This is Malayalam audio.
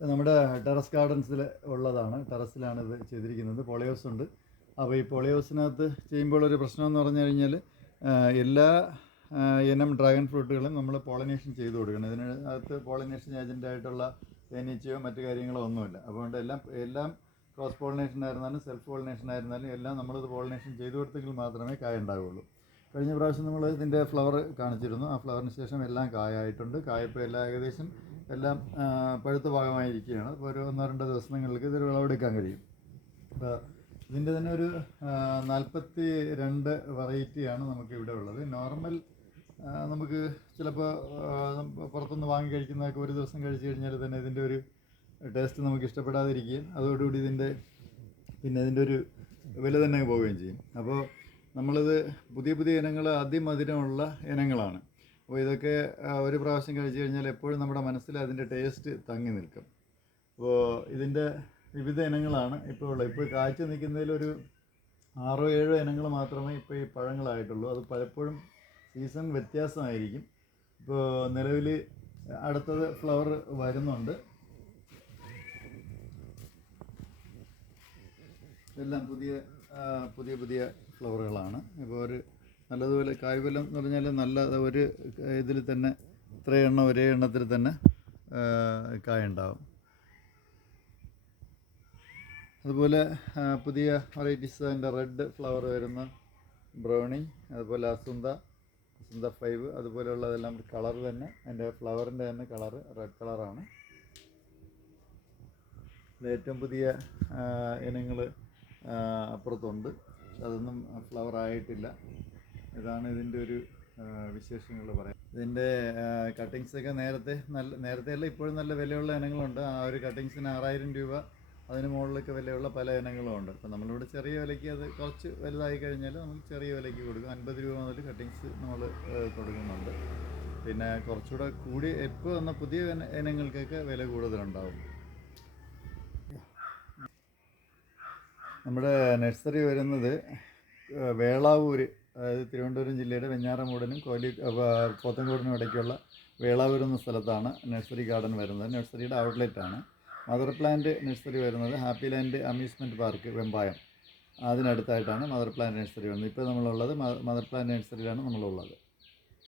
നമ്മുടെ ടെറസ് ഗാർഡൻസിൽ ഉള്ളതാണ്. ടെറസിലാണ് ഇത് ചെയ്തിരിക്കുന്നത്. പോളിയോസ് ഉണ്ട്. അപ്പോൾ ഈ പോളിയോസിനകത്ത് ചെയ്യുമ്പോൾ ഒരു പ്രശ്നം എന്ന് പറഞ്ഞു കഴിഞ്ഞാൽ എല്ലാ ഇനം ഡ്രാഗൺ ഫ്രൂട്ടുകളും നമ്മൾ പോളിനേഷൻ ചെയ്ത് കൊടുക്കണം. ഇതിനകത്ത് പോളിനേഷൻ ഏജൻ്റായിട്ടുള്ള തേനീച്ചയോ മറ്റു കാര്യങ്ങളോ ഒന്നുമില്ല. അതുകൊണ്ട് എല്ലാം ക്രോസ് പോളിനേഷൻ ആയിരുന്നാലും സെൽഫ് പോളിനേഷൻ ആയിരുന്നാലും എല്ലാം നമ്മളിത് പോളിനേഷൻ ചെയ്ത് കൊടുത്തെങ്കിൽ മാത്രമേ കായ ഉണ്ടാവുകയുള്ളൂ. കഴിഞ്ഞ പ്രാവശ്യം നമ്മൾ ഇതിൻ്റെ ഫ്ലവർ കാണിച്ചിരുന്നു. ആ ഫ്ലവറിന് ശേഷം എല്ലാം കായായിട്ടുണ്ട്. കായപ്പോൾ എല്ലാം ഏകദേശം എല്ലാം പഴുത്ത ഭാഗമായിരിക്കുകയാണ്. അപ്പോൾ ഒരു 1-2 ദിവസങ്ങൾക്ക് ഇതൊരു വിളവെടുക്കാൻ കഴിയും. അപ്പോൾ ഇതിൻ്റെ തന്നെ ഒരു 42 വെറൈറ്റിയാണ് നമുക്കിവിടെ ഉള്ളത്. നോർമൽ നമുക്ക് ചിലപ്പോൾ പുറത്തുനിന്ന് വാങ്ങി കഴിക്കുന്നതൊക്കെ ഒരു ദിവസം കഴിച്ച് കഴിഞ്ഞാൽ തന്നെ ഇതിൻ്റെ ഒരു ടേസ്റ്റ് നമുക്ക് ഇഷ്ടപ്പെടാതിരിക്കുകയും അതോടുകൂടി ഇതിൻ്റെ ഒരു വില തന്നെ പോവുകയും ചെയ്യും. അപ്പോൾ നമ്മളിത് പുതിയ ഇനങ്ങൾ അതിമധുരമുള്ള ഇനങ്ങളാണ്. അപ്പോൾ ഇതൊക്കെ ഒരു പ്രാവശ്യം കഴിച്ച് കഴിഞ്ഞാൽ എപ്പോഴും നമ്മുടെ മനസ്സിൽ അതിൻ്റെ ടേസ്റ്റ് തങ്ങി നിൽക്കും. അപ്പോൾ ഇതിൻ്റെ വിവിധ ഇനങ്ങളാണ് ഇപ്പോൾ ഉള്ളത്. ഇപ്പോൾ കാഴ്ച നിൽക്കുന്നതിലൊരു 6-7 ഇനങ്ങൾ മാത്രമേ ഇപ്പോൾ ഈ പഴങ്ങളായിട്ടുള്ളൂ. അത് പലപ്പോഴും സീസൺ വ്യത്യാസമായിരിക്കും. ഇപ്പോൾ നിലവിൽ അടുത്തത് ഫ്ലവർ വരുന്നുണ്ട്. എല്ലാം പുതിയ ഫ്ലവറുകളാണ്. ഇപ്പോൾ ഒരു നല്ലതുപോലെ കായ്ഫലം എന്ന് പറഞ്ഞാൽ നല്ല ഒരു ഇതിൽ തന്നെ ഒരേ എണ്ണത്തിൽ തന്നെ കായുണ്ടാവും. അതുപോലെ പുതിയ വെറൈറ്റീസ് അതിൻ്റെ റെഡ് ഫ്ലവർ വരുന്ന ബ്രൗണി, അതുപോലെ അസുന്ത 5 അതുപോലെയുള്ളതെല്ലാം കളർ തന്നെ അതിൻ്റെ ഫ്ലവറിൻ്റെ തന്നെ കളറ് റെഡ് കളറാണ്. ഏറ്റവും പുതിയ ഇനങ്ങൾ അപ്പുറത്തുണ്ട്. അതൊന്നും ഫ്ലവർ ആയിട്ടില്ല. ഇതാണ് ഇതിൻ്റെ ഒരു വിശേഷങ്ങൾ പറയാം. ഇതിൻ്റെ കട്ടിങ്സൊക്കെ നേരത്തെയല്ല ഇപ്പോഴും നല്ല വിലയുള്ള ഇനങ്ങളുണ്ട്. ആ ഒരു കട്ടിങ്സിന് 6000 രൂപ അതിന് മുകളിലൊക്കെ വിലയുള്ള പല ഇനങ്ങളും ഉണ്ട്. അപ്പോൾ നമ്മളിവിടെ ചെറിയ വിലയ്ക്ക് അത് കുറച്ച് വലുതായി കഴിഞ്ഞാൽ നമുക്ക് ചെറിയ വിലയ്ക്ക് കൊടുക്കും. 50 രൂപ മുതൽ കട്ടിങ്സ് നമ്മൾ കൊടുക്കുന്നുണ്ട്. പിന്നെ കുറച്ചുകൂടെ കൂടി ഇപ്പോൾ വന്ന പുതിയ ഇനങ്ങൾക്കൊക്കെ വില കൂടുതലുണ്ടാവും. നമ്മുടെ നഴ്സറി വരുന്നത് വേളാവൂർ, അതായത് തിരുവനന്തപുരം ജില്ലയുടെ വെഞ്ഞാറമൂടിനും പോത്തൻകോടിനും ഇടയ്ക്കുള്ള വേളാവൂർ എന്ന സ്ഥലത്താണ് നഴ്സറി ഗാർഡൻ വരുന്നത്. നഴ്സറിയുടെ ഔട്ട്ലെറ്റാണ്. മദർ പ്ലാന്റ് നഴ്സറി വരുന്നത് Happy Land amusement park Vembayam, അതിനടുത്തായിട്ടാണ് മദർ പ്ലാന്റ് നഴ്സറി വരുന്നത്. ഇപ്പോൾ നമ്മളുള്ളത് മദർ പ്ലാന്റ് നഴ്സറിയിലാണ് നമ്മളുള്ളത്.